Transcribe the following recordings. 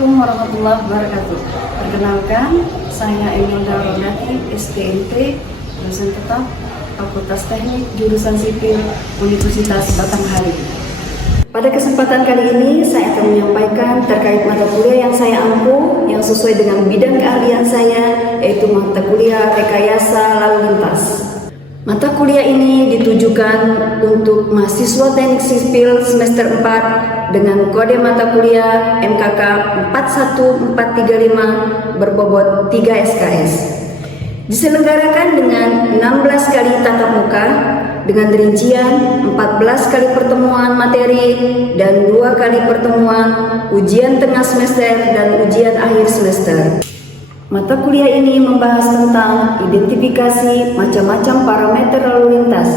Assalamualaikum warahmatullahi wabarakatuh. Perkenalkan, saya Imelda Rodati, STMT, dosen tetap Fakultas Teknik Jurusan Sipil Universitas Batanghari. Pada kesempatan kali ini, saya akan menyampaikan terkait mata kuliah yang saya ampuh yang sesuai dengan bidang keahlian saya, yaitu mata kuliah Rekayasa Lalu Lintas. Mata kuliah ini ditujukan untuk mahasiswa teknik sipil semester 4 dengan kode mata kuliah MKK 41435 berbobot 3 SKS. Diselenggarakan dengan 16 kali tatap muka dengan rincian 14 kali pertemuan materi dan 2 kali pertemuan ujian tengah semester dan ujian akhir semester. Mata kuliah ini membahas tentang identifikasi macam-macam parameter lalu lintas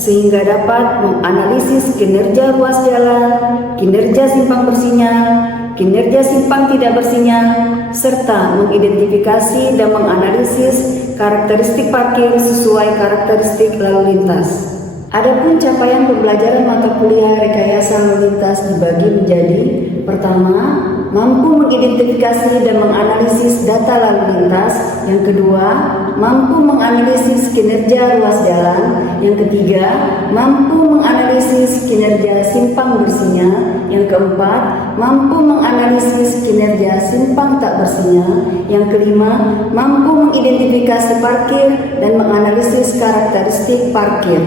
sehingga dapat menganalisis kinerja ruas jalan, kinerja simpang bersinyal, kinerja simpang tidak bersinyal, serta mengidentifikasi dan menganalisis karakteristik parkir sesuai karakteristik lalu lintas. Adapun capaian pembelajaran mata kuliah Rekayasa Lalu Lintas dibagi menjadi: pertama, mampu mengidentifikasi dan menganalisis data lalu lintas. Yang kedua, mampu menganalisis kinerja ruas jalan. Yang ketiga, mampu menganalisis kinerja simpang bersinyal. Yang keempat, mampu menganalisis kinerja simpang tak bersinyal. Yang kelima, mampu mengidentifikasi parkir dan menganalisis karakteristik parkir.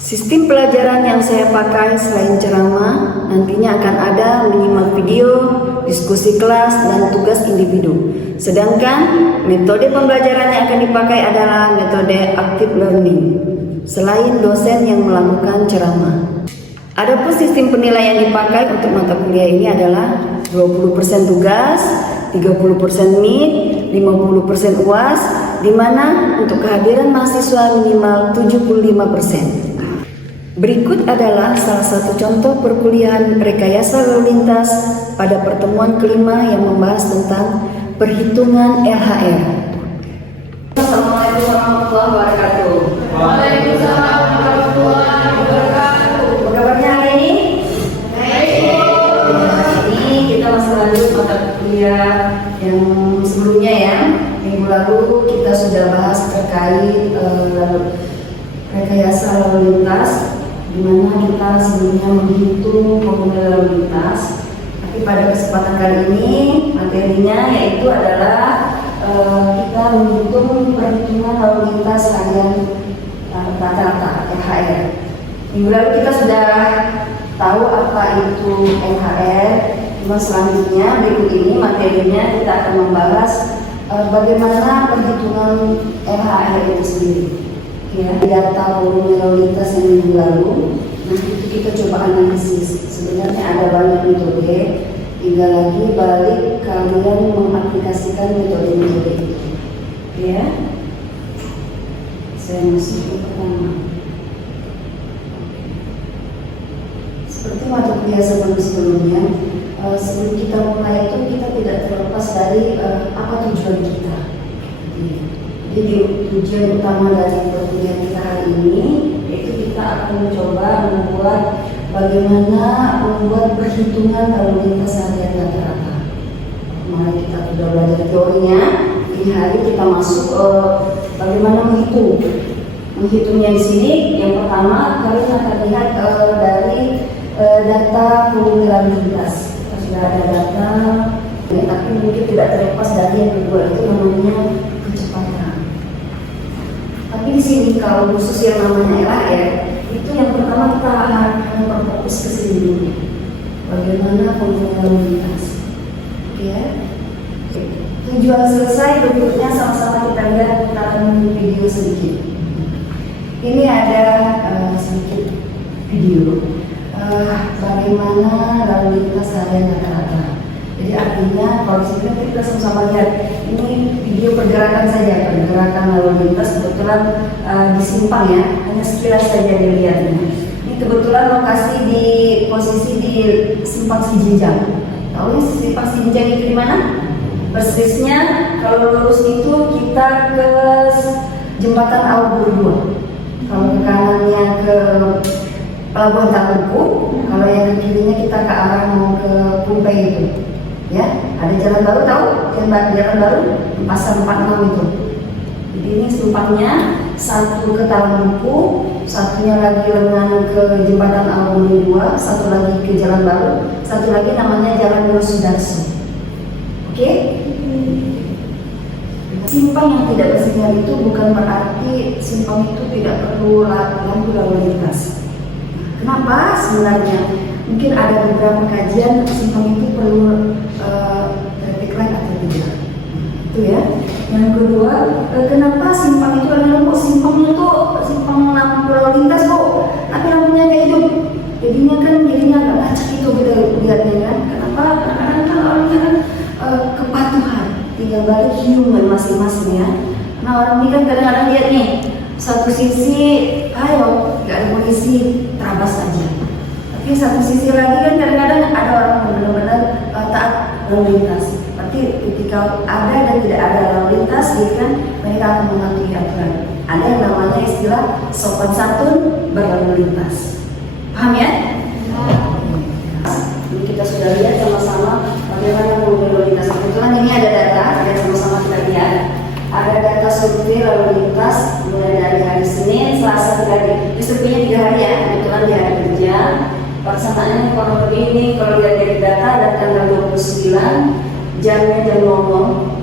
Sistem pelajaran yang saya pakai selain ceramah, nantinya akan ada menyimak video, diskusi kelas, dan tugas individu. Sedangkan metode pembelajaran yang akan dipakai adalah metode active learning, selain dosen yang melakukan ceramah. Adapun sistem penilaian yang dipakai untuk mata kuliah ini adalah 20% tugas, 30% MIT, 50% UAS, di mana untuk kehadiran mahasiswa minimal 75%. Berikut adalah salah satu contoh perkuliahan Rekayasa Lalu Lintas pada pertemuan kelima yang membahas tentang perhitungan LHR. Assalamualaikum warahmatullahi wabarakatuh. Waalaikumsalam warahmatullahi wabarakatuh. Apa kabarnya hari ini? Baik. Hari ini kita masih lanjut mata kuliah yang sebelumnya ya. Minggu lalu kita sudah bahas terkait rekayasa lalu lintas, di mana kita sebelumnya menghitung pengguna lalu lintas. Tapi pada kesempatan kali ini materinya yaitu adalah kita menghitung perhitungan lalu lintas harian rata-rata LHR. Minggu lalu kita sudah tahu apa itu LHR. Cuma selanjutnya berikut ini materinya kita akan membahas bagaimana perhitungan LHR itu sendiri. Ya, data volume lalu lintas yang minggu lalu, nanti itu kita coba analisis. Sebenarnya ada banyak metode, tinggal lagi balik kalian mengaplikasikan metode-metode itu. Ya, saya masuk ke pertama. Seperti mata kuliah sebelumnya, sebelum kita mulai itu kita tidak terlepas dari apa tujuan kita. Jadi tujuan utama dari perkuliahan kita hari ini yaitu kita akan mencoba bagaimana membuat perhitungan lalu lintas harian rata-rata. Kemarin kita sudah belajar teorinya, ini hari kita masuk bagaimana menghitung. Menghitungnya di sini yang pertama kalian akan lihat dari data volume lalu lintas. Sudah ada data, tapi mungkin tidak terlepas dari yang kedua itu namanya kecepatan. Tapi di sini kalau khusus yang namanya LHR itu yang pertama kita akan berfokus ke sini dulu. Bagaimana volume lalu lintas. Oke ya. Tujuan selesai, berikutnya sama-sama kita lihat, kita akan video sedikit. Ini ada sedikit video bagaimana lalu lintas harian rata-rata. Jadi artinya kalau kita sama-sama lihat ini video pergerakan saja, pergerakan lalu lintas kebetulan di simpang ya, hanya sekilas saja dilihatnya. Ini kebetulan lokasi di posisi di simpang Sijinjang. Tahu ya simpang Sijinjang itu di mana? Persisnya kalau lurus itu kita ke jembatan Aubur 2. Kalau ke kanannya ke Pelabuhan Tabuku. Kalau yang ke kirinya kita ke arah mau ke Pompei itu, ya. Ada jalan baru, tahu? Jalan baru Pasar 46 itu. Jadi ini simpangnya, satu ke Tabuku, satunya lagi lengan ke Jembatan Alumni 2, satu lagi ke Jalan Baru, satu lagi namanya Jalan Yosudarso. Oke? Simpang yang tidak bersinyal itu bukan berarti simpang itu tidak perlu lampu lalu lintas. Kenapa? Sebenarnya mungkin ada beberapa kajian simpang itu perlu traffic light atau tidak. Itu ya. Yang kedua, kenapa simpang itu ada lampu? Simpangnya tuh simpang lampu lalu lintas kok, tapi lampunya nggak hidup. Jadinya agak ngacak itu kita lihatnya kan. Kenapa? Karena kan orangnya kan kepatuhan, tinggal balik human masing-masing ya. Nah orang ini kan kadang-kadang lihat nih, satu sisi ayo nggak ada polisi terabas saja, tapi satu sisi lagi kan kadang-kadang ada orang yang benar-benar taat lalu lintas. Berarti ketika ada dan tidak ada lalu lintas, gitu kan, mereka akan mematuhi aturan. Ada yang namanya istilah sopan santun berlalu lintas. Paham ya? Ini kita sudah lihat sama-sama bagaimana lalu lintas. Kebetulan ini ada data, dan sama-sama kita lihat. Ada data survei lalu lintas mulai dari hari Senin, Selasa, 3 hari. Ini surveinya 3 hari ya, kebetulan di hari kerja. Pelaksanaannya kurang lebih ini, kalau lihat dari data ada tanggal 29, jamnya jam 00,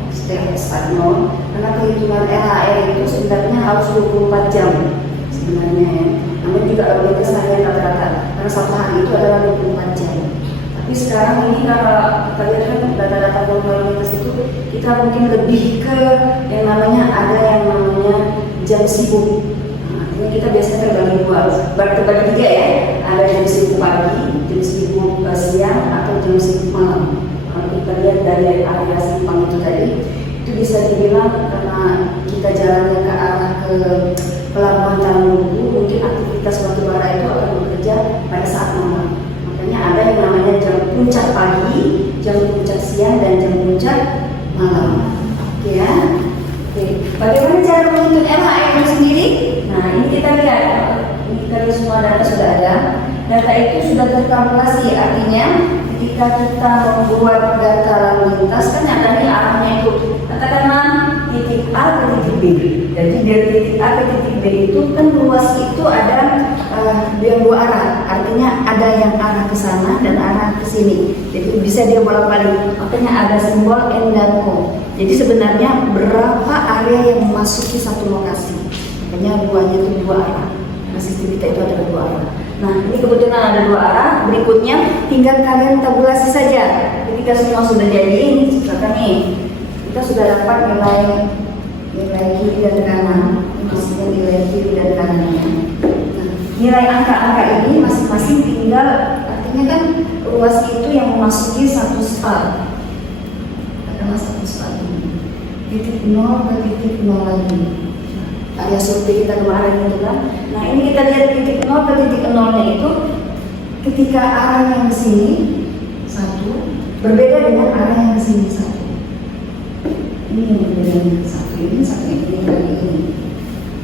start 0. Karena perhitungan LHR itu sebenarnya harus 24 jam sebenarnya ya. Namun juga lalu lintas hanya rata-rata, karena satu hari itu adalah 24 jam. Tapi sekarang ini kalau kita lihat kan data-data lalu lintas itu, kita mungkin lebih ke yang namanya ada yang namanya jam sibuk. Nah, ini kita biasanya terbagi dua, terbagi 3 ya. Ada jam sibuk pagi, jam sibuk siang, atau jam sibuk malam. Kalau kita lihat dari area simpang itu tadi, itu bisa dibilang karena kita jalannya ke arah ke Pelabuhan Tabuku, mungkin aktivitas batubara itu akan bekerja pada saat malam. Makanya ada yang namanya jam puncak pagi, jam puncak siang, dan jam puncak malam. Oke ya. Oke. Bagaimana cara menghitung LHR itu sendiri? Nah ini kita lihat. Ini kita lihat semua data sudah ada. Data itu sudah terkalkulasi, artinya ketika kita membuat data lalu lintas kan nyatanya arahnya itu katakanlah titik A ke titik B. Jadi dari titik A ke titik B itu kan ruas itu ada yang 2 arah, artinya ada yang arah ke sana dan arah ke sini. Jadi bisa dia bolak-balik. Makanya ada simbol N dan O. Jadi sebenarnya berapa area yang memasuki satu lokasi. Makanya ruangnya itu 2 arah. Nah, sistem kita itu ada 2 arah. Nah, ini kebetulan ada 2 arah. Berikutnya tinggal kalian tabulasi saja. Ketika semua sudah jadi, misalkan nih kita sudah dapat nilai kiri dan kanan, maksudnya nilai kiri dan kanannya. Nah, nilai angka-angka ini masing-masing tinggal, artinya kan ruas itu yang memasuki satu spa. Katakanlah satu spa ini. Titik 0 ke titik 0 lagi. Area survei kita kemarin itu kan. Nah ini kita lihat titik 0 ke titik 0-nya itu ketika arah yang ke sini 1 berbeda dengan arah yang ke sini 1. Ini yang berbeda, satu ini lagi ini.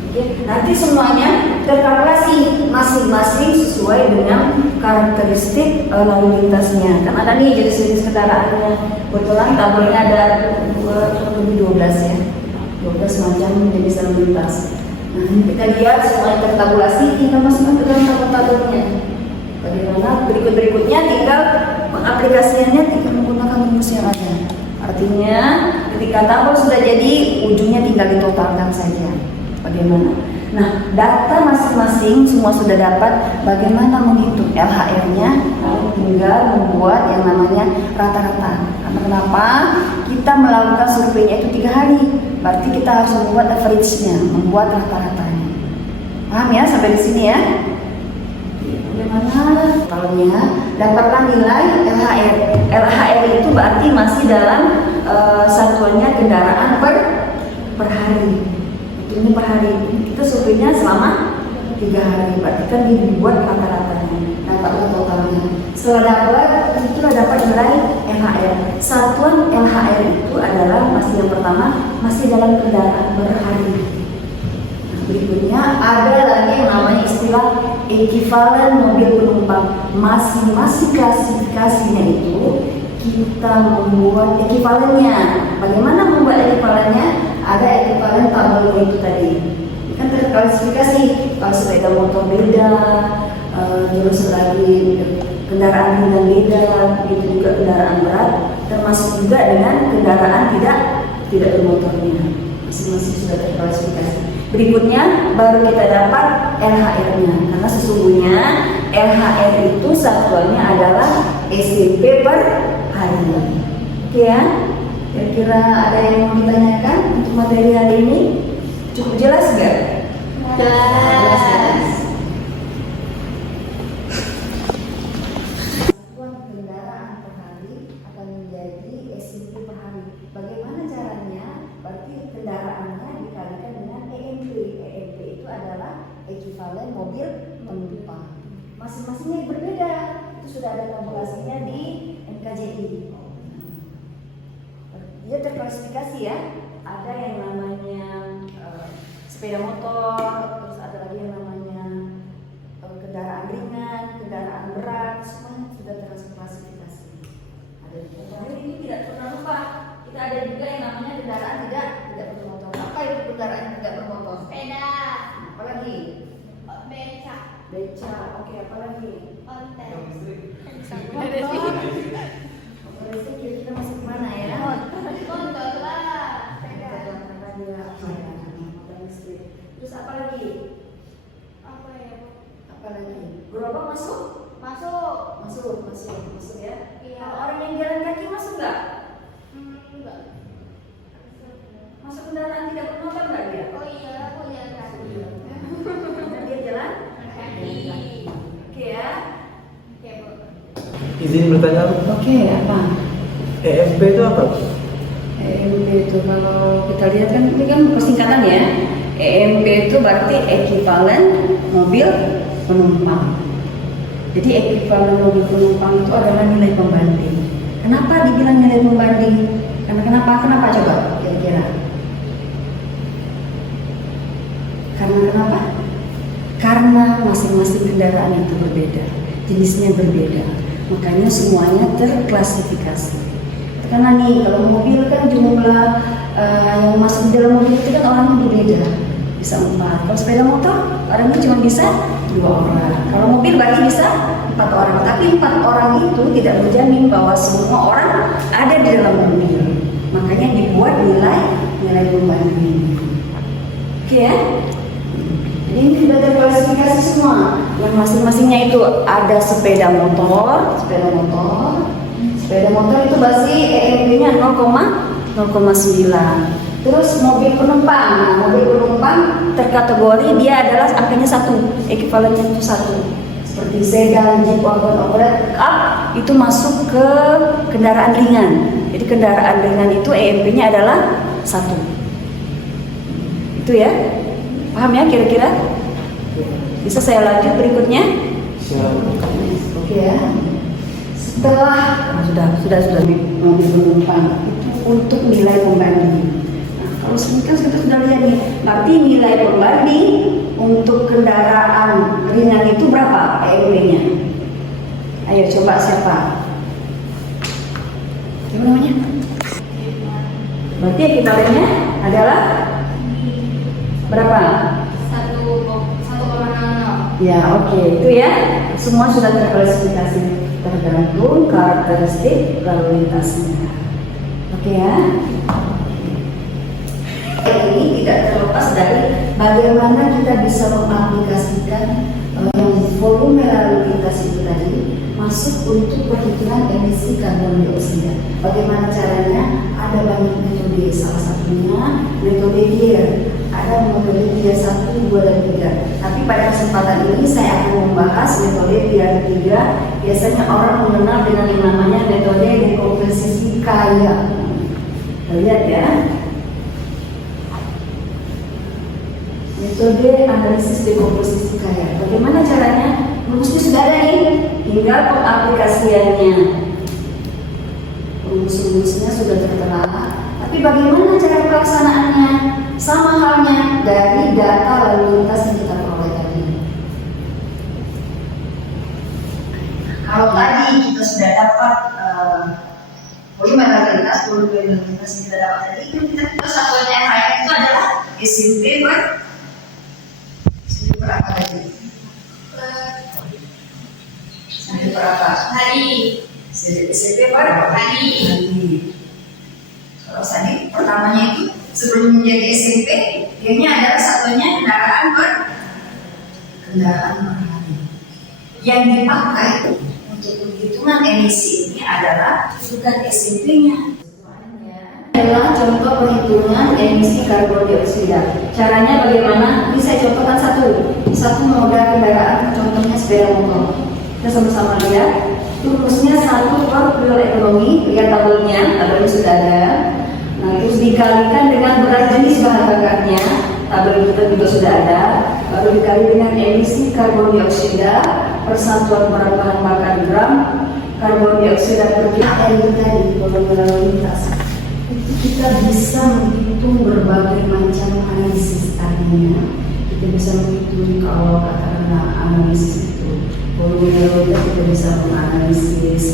Oke, nanti semuanya terkalkulasi masing-masing sesuai dengan karakteristik lalu lintasnya. Kan ada nih jenis-jenis kendaraannya. Kebetulan tabelnya ada 12 ya. 12 macam jenis lalu lintas. Nah ini kita lihat semuanya tertabulasi, tinggal masukkan ke dalam tabel-tabelnya. Bagaimana berikutnya tinggal mengaplikasikannya, tinggal menggunakan rumus yang ada. Artinya ketika tabel sudah jadi, ujungnya tinggal ditotalkan saja. Bagaimana? Nah data masing-masing semua sudah dapat. Bagaimana menghitung LHR-nya? Tinggal membuat yang namanya rata-rata. Karena kenapa? Kita melakukan surveinya itu 3 hari. Berarti kita harus membuat average-nya, membuat rata-ratanya. Paham ya sampai di sini ya? Bagaimana? Totalnya dapatlah nilai LHR. LHR itu berarti masih dalam satuannya kendaraan per hari. Ini per hari. Kita surveinya selama 3 hari. Berarti kan dibuat rata-ratanya. Dapatlah totalnya. Setelah dapat, itulah dapat nilai LHR. Satuan LHR itu adalah masih yang pertama, masih dalam kendaraan per hari. Nah, berikutnya ada lagi yang namanya istilah ekivalen mobil penumpang. Masing-masing klasifikasinya itu kita membuat ekivalennya. Bagaimana membuat ekivalennya? Ada ekivalen tabelnya itu tadi. Ini kan terklasifikasi. Kalau sepeda motor beda, terus lagi kendaraan ringan beda, begitu juga kendaraan berat, termasuk juga dengan kendaraan tidak bermotornya. Masing-masing sudah terklasifikasi. Berikutnya baru kita dapat LHR-nya, karena sesungguhnya LHR itu satuannya adalah SMP per hari. Oke ya, kira-kira ada yang mau ditanyakan untuk materi hari ini? Cukup jelas nggak? Jelas. Satuan kendaraan per hari akan menjadi SMP per hari. Bagaimana caranya? Berarti kendaraannya dikalikan dengan EMP. EMP itu adalah ekivalen mobil penumpang. Masing-masingnya berbeda. Itu sudah ada tabulasinya di NKJI. Dia terklasifikasi ya. Ada yang namanya sepeda motor, terus ada lagi yang namanya kendaraan ringan, kendaraan berat, semuanya sudah terklasifikasi. Ada ini tidak pernah lupa. Kita ada juga yang namanya kendaraan tidak bermotor. Apa itu kendaraan yang tidak bermotor? Sepeda. Apalagi? Beca. Beca. Oke, apalagi? Ontel. Motor listrik kira-kira masuk mana ya? Motor lah. Karena dia motor listrik. Terus apa lagi? Apa ya? Apa lagi? Gerobak masuk? Masuk. Masuk ya. Iya. Kalau orang yang jalan kaki masuk nggak? Enggak. Masuk kendaraan tidak bermotor nggak dia? Oh iya, aku jalan kaki. Karena dia jalan Kaki. Oke ya. Oke, Bu. Izin bertanya, Oke, apa? EMP itu apa? EMP itu kalau kita lihat kan ini kan persingkatan ya. EMP itu berarti ekivalen mobil penumpang. Jadi ekivalen mobil penumpang itu adalah nilai pembanding. Kenapa dibilang nilai pembanding? Kenapa coba kira-kira? Karena kenapa? Karena masing-masing kendaraan itu berbeda, jenisnya berbeda, makanya semuanya terklasifikasi. Karena nih kalau mobil kan jumlah yang masuk di dalam mobil itu kan orangnya berbeda, bisa 4. Kalau sepeda motor orangnya cuma bisa 2 orang. Kalau mobil berarti bisa 4 orang. Tapi 4 orang itu tidak menjamin bahwa semua orang ada di dalam mobil. Makanya dibuat nilai pembanding. Oke ya? Jadi ini sudah terklasifikasi semua. Yang masing-masingnya itu ada sepeda motor. Sepeda motor itu berarti EMP-nya 0,9. Terus mobil penumpang. Nah, mobil penumpang terkategori dia adalah angkanya 1, ekivalennya itu 1. Seperti sedan, jeep, wagon, overhead, up itu masuk ke kendaraan ringan. Jadi kendaraan ringan itu EMP-nya adalah 1. Itu ya. Paham ya kira-kira? Bisa saya lanjut berikutnya? Oke ya. Setelah sudah mobil penumpang itu untuk nilai pembanding. Nah, kalau kan kita sudah lihat nih, berarti nilai pembanding untuk kendaraan ringan itu berapa EMP-nya? Ayo coba siapa? Siapa namanya? Berarti ekivalennya adalah berapa? 1,00. Ya, oke. Itu ya. Semua sudah terklasifikasi tergantung karakteristik lalu lintasnya. Oke ya. Ini tidak terlepas dari bagaimana kita bisa mengaplikasikan volume lalu lintas itu tadi masuk untuk perhitungan emisi karbon dioksida. Bagaimana caranya? Ada banyak metode. Salah satunya metode DIR. Ada metode DIR 1, 2, dan 3. Tapi pada kesempatan ini saya akan membahas metode DIR 3. Biasanya orang mengenal dengan yang namanya metode dekomposisi kaya. Kita lihat ya. Metode analisis dekomposisi kaya. Bagaimana caranya? Rumusnya sudah ada nih, tinggal pengaplikasiannya. Rumus-rumusnya sudah tertera. Tapi bagaimana cara pelaksanaannya? Sama halnya dari data lalu lintas yang kita peroleh tadi. kita sudah dapat volume lalu lintas, volume lalu lintas yang kita dapat tadi. Kita satuan yang lain itu adalah SMP per apa tadi? SMP per apa? Hari. SMP per Hari. Kalau tadi pertamanya itu sebelum menjadi SMP, dia adalah satuannya kendaraan per hari. Yang dipakai untuk penghitungan emisi ini adalah bukan SMP-nya. Adalah contoh perhitungan emisi karbon dioksida. Caranya bagaimana? Ini saya contohkan satu moda kendaraan, contohnya sepeda motor. Kita sama-sama lihat. Rumusnya 1 per kilo ekonomi. Lihat tabelnya sudah ada. Nah, terus dikalikan dengan berat jenis bahan bakarnya. Tabel kita juga sudah ada. Lalu dikali dengan emisi karbon dioksida per satuan berat bahan bakar gram karbon dioksida per kilo tadi volume lalu lintas. Itu kita bisa menghitung berbagai macam analisis tadinya. Kita bisa menghitung kalau katakanlah analisis itu volume lalu lintas, kita bisa menganalisis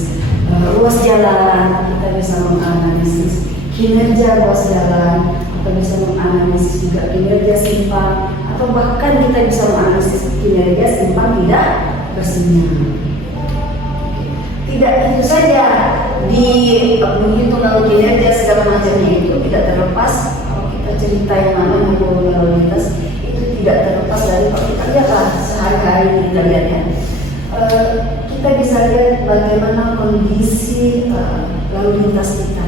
ruas jalan, kita bisa menganalisis kinerja ruas jalan, atau bisa menganalisis juga kinerja simpang, atau bahkan kita bisa menganalisis kinerja simpang tidak bersinyal. Tidak itu saja, di menghitung lalu kinerja segala macamnya itu tidak terlepas. Kalau kita cerita yang namanya volume lalu lintas itu tidak terlepas dari kalau kita lihatlah sehari-hari kita lihat ya. Kita bisa lihat bagaimana kondisi lalu lintas kita.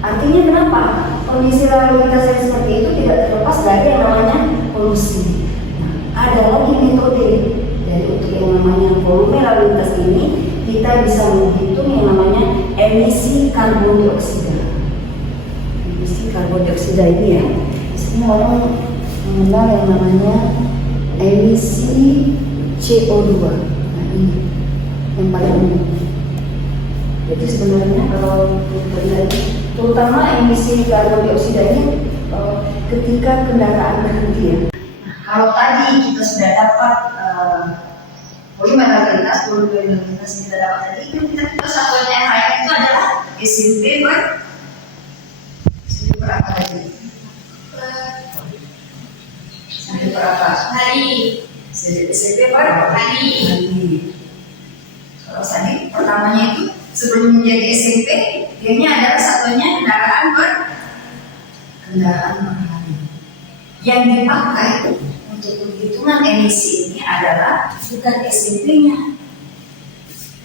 Artinya kenapa? Kondisi lalu lintas yang seperti itu tidak terlepas dari yang namanya polusi. Nah, ada lagi metode. Jadi untuk yang namanya volume lalu lintas ini kita bisa menghitung yang namanya emisi karbon dioksida. Emisi karbon dioksida ini ya, biasanya orang mengenal yang namanya emisi CO2. Nah ini yang paling umum. Jadi sebenarnya kalau kita lihat, terutama emisi karbon dioksida ini ketika kendaraan berhenti ya. Nah, kalau tadi kita sudah dapat volume lalu lintas, volume lalu lintas yang kita dapat tadi, kita satuan yang lain itu adalah SMP per apa tadi? SMP per apa? Hari. SMP per Hari. Kalau tadi pertamanya itu sebelum menjadi SMP, dia adalah satuannya kendaraan per hari. Yang dipakai untuk penghitungan emisi ini adalah bukan SMP-nya,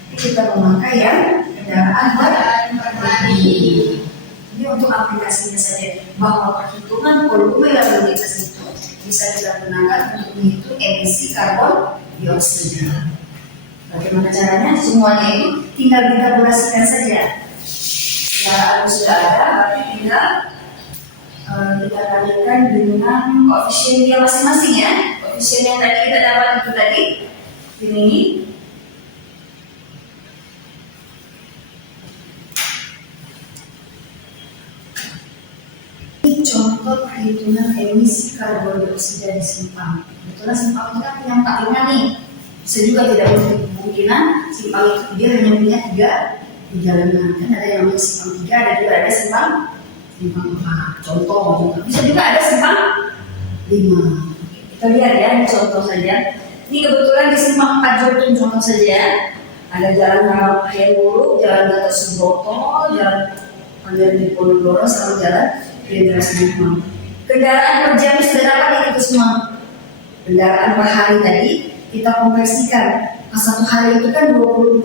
tapi kita memakai yang kendaraan per hari. Ini untuk aplikasinya saja, bahwa perhitungan volume lalu lintas itu bisa kita gunakan untuk menghitung emisi karbon dioksida. Bagaimana caranya? Semuanya itu tinggal ditabulasikan saja. Kendaraan sudah ada, berarti tinggal kita kalikan dengan koefisien dia masing-masing ya. Koefisien yang tadi kita dapat itu tadi ini. Ini contoh perhitungan emisi karbon dioksida di simpang. Kebetulan simpang itu kan yang tak ringan nih. Bisa juga tidak menutup kemungkinan simpang itu dia hanya punya 3 jalanan. Kan ada yang namanya simpang 3, ada juga ada simpang 4. Contoh juga. Bisa juga ada simpang 5. Kita lihat ya, ini contoh saja. Ini kebetulan di simpang 4 Jogja contoh saja. Ada jalan Hayamuruk, jalan Gatot Subroto, jalan Panjang Diponegoro, sama jalan Jenderal Sudirman. Kendaraan per jam sudah dapat itu semua. Kendaraan per hari tadi kita konversikan. Satu hari itu kan 24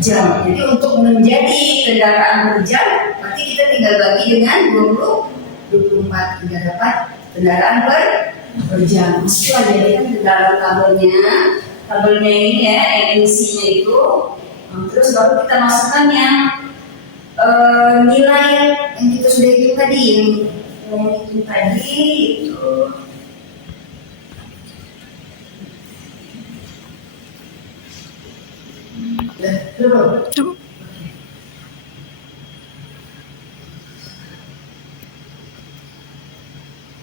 jam. Jadi untuk menjadi kendaraan per jam, berarti kita tinggal bagi dengan 24 hingga dapat kendaraan per jam. Setelah jadikan kendaraan tabelnya ini ya, emisinya itu. Terus baru kita masukkan yang nilai yang kita sudah hitung tadi, yang hitung tadi itu.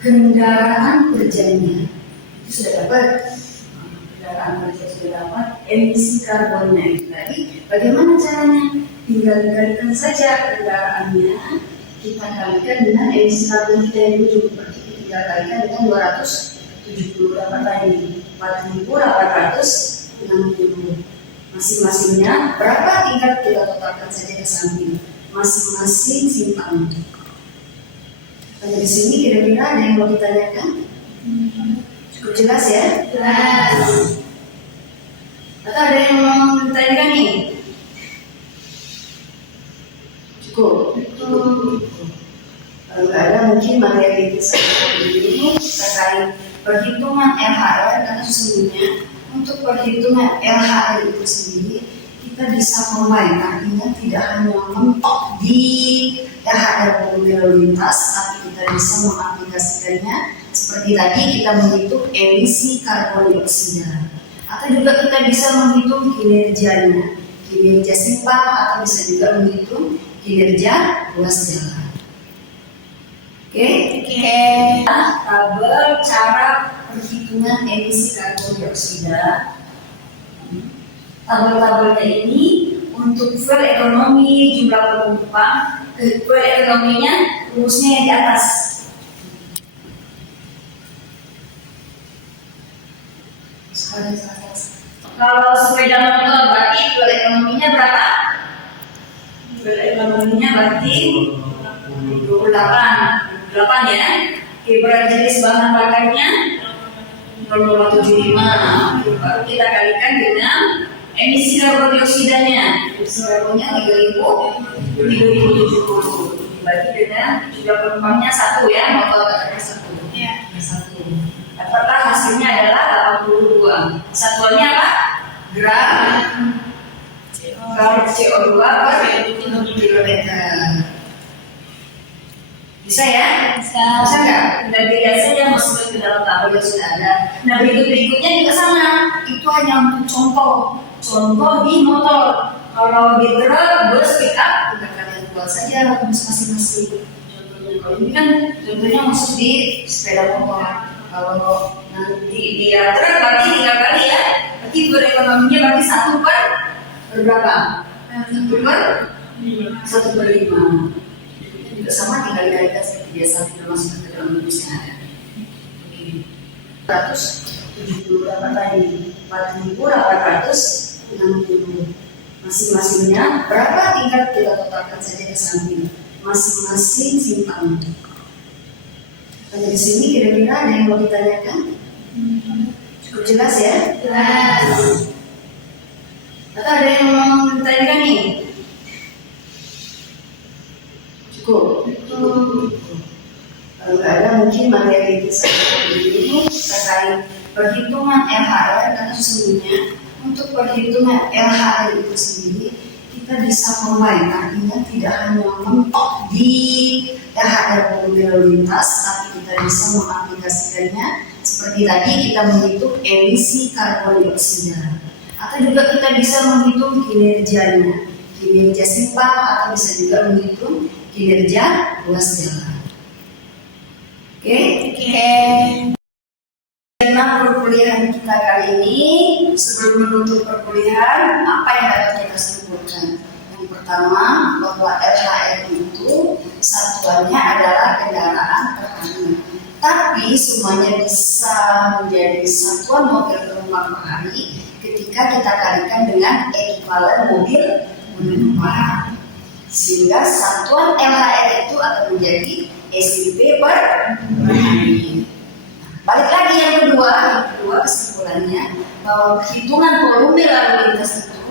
Kendaraan per jamnya itu sudah dapat, kendaraan per jam sudah dapat, emisi karbonnya itu tadi Bagaimana caranya? Tinggal dikalikan saja kendaraannya, kita kalikan dengan emisi karbon kita yang 7, berarti kita kalikan dengan 270 dapat ini 4.860. Masing-masingnya berapa, tinggal kita totalkan saja ke samping. Masing-masing simpan. Pada di sini kira-kira ada yang mau ditanyakan? Cukup jelas ya? Jelas. Atau ada yang mau ditanyakan nih? Cukup. Kalau nggak ada mungkin materi ini terkait perhitungan LHR, karena sesungguhnya untuk perhitungan LHR itu sendiri kita bisa combine, artinya tidak hanya mentok di LHR volume lalu lintas, tapi kita bisa mengaplikasikannya seperti tadi kita menghitung emisi karbon dioksida, atau juga kita bisa menghitung kinerjanya, kinerja simpang, atau bisa juga menghitung kinerja ruas jalan. Oke? Tabel cara perhitungan emisi karbon dioksida. Tabel-tabelnya ini untuk fuel ekonomi, jumlah penumpang, fuel ekonominya rumusnya yang di atas. Kalau sepeda motor berarti fuel ekonominya berapa? Fuel ekonominya berarti 28 ya. Oke, berat jenis bahan bakarnya 0,75. Baru kita kalikan dengan emisi karbon dioksidanya. Emisi karbonnya 3.070. Dibagi dengan jumlah penumpangnya 1 ya, motor bakarnya 1. Ya. 1. Dapatlah hasilnya adalah 82. Satuannya apa? Gram CO2 per kilometer. Bisa ya? Bisa. Bisa nggak? Dan dilihat saja masuk ke dalam tabel yang sudah ada. Nah berikutnya juga sama. Itu hanya untuk contoh di motor. Kalau di truk, bus, pick up, kita kalian buat saja rumus masing-masing. Contohnya kalau ini kan contohnya masuk di sepeda motor. Kalau nanti di truk berarti 3 kali ya. Berarti berekonominya berarti 1 per berapa? 1 per 5. Juga sama, tinggal dikalikan seperti biasa, kita masuk ke dalam rumusnya ada. 170 dapat tadi 4.860. Masing-masingnya berapa, tinggal kita totalkan saja ke samping. Masing-masing simpan. Pada di sini kira-kira ada yang mau ditanyakan? Cukup jelas ya? Jelas. Atau ada yang mau ditanyakan nih? Cukup. Kalau nggak ada mungkin materi ini terkait perhitungan LHR, karena sesungguhnya untuk perhitungan LHR itu sendiri kita bisa combine, artinya tidak hanya mentok di LHR volume lalu lintas, tapi kita bisa mengaplikasikannya seperti tadi kita menghitung emisi karbon dioksida, atau juga kita bisa menghitung kinerjanya, kinerja simpang, atau bisa juga menghitung kinerja ruas jalan. Oke? Tema perkuliahan kita kali ini, sebelum menutup perkuliahan, apa yang dapat kita simpulkan? Yang pertama, bahwa LHR itu satuannya adalah kendaraan per hari. Tapi semuanya bisa menjadi satuan mobil penumpang per hari ketika kita kalikan dengan ekuivalen mobil penumpang. Sehingga satuan LHR itu akan menjadi SIP per hari. Balik lagi yang kedua kesimpulannya bahwa perhitungan volume lalu lintas itu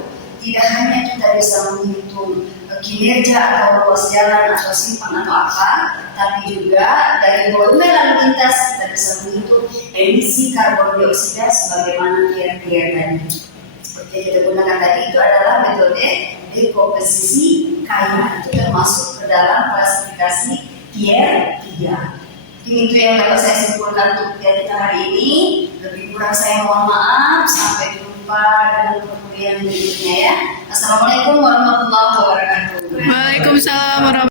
tidak hanya kita bisa menghitung kinerja atau ruas jalan atau simpang atau apa, tapi juga dari volume lalu lintas kita bisa menghitung emisi karbon dioksida sebagaimana kier-kier tadi. Seperti yang kita gunakan tadi itu adalah metode dekomposisi kaya, itu termasuk ke dalam klasifikasi tier 3. Itu yang dapat saya simpulkan untuk kita hari ini. Lebih kurang saya mohon maaf. Sampai jumpa dalam perkuliahan berikutnya ya. Assalamualaikum warahmatullahi wabarakatuh. Waalaikumsalam warahmatullahi wabarakatuh.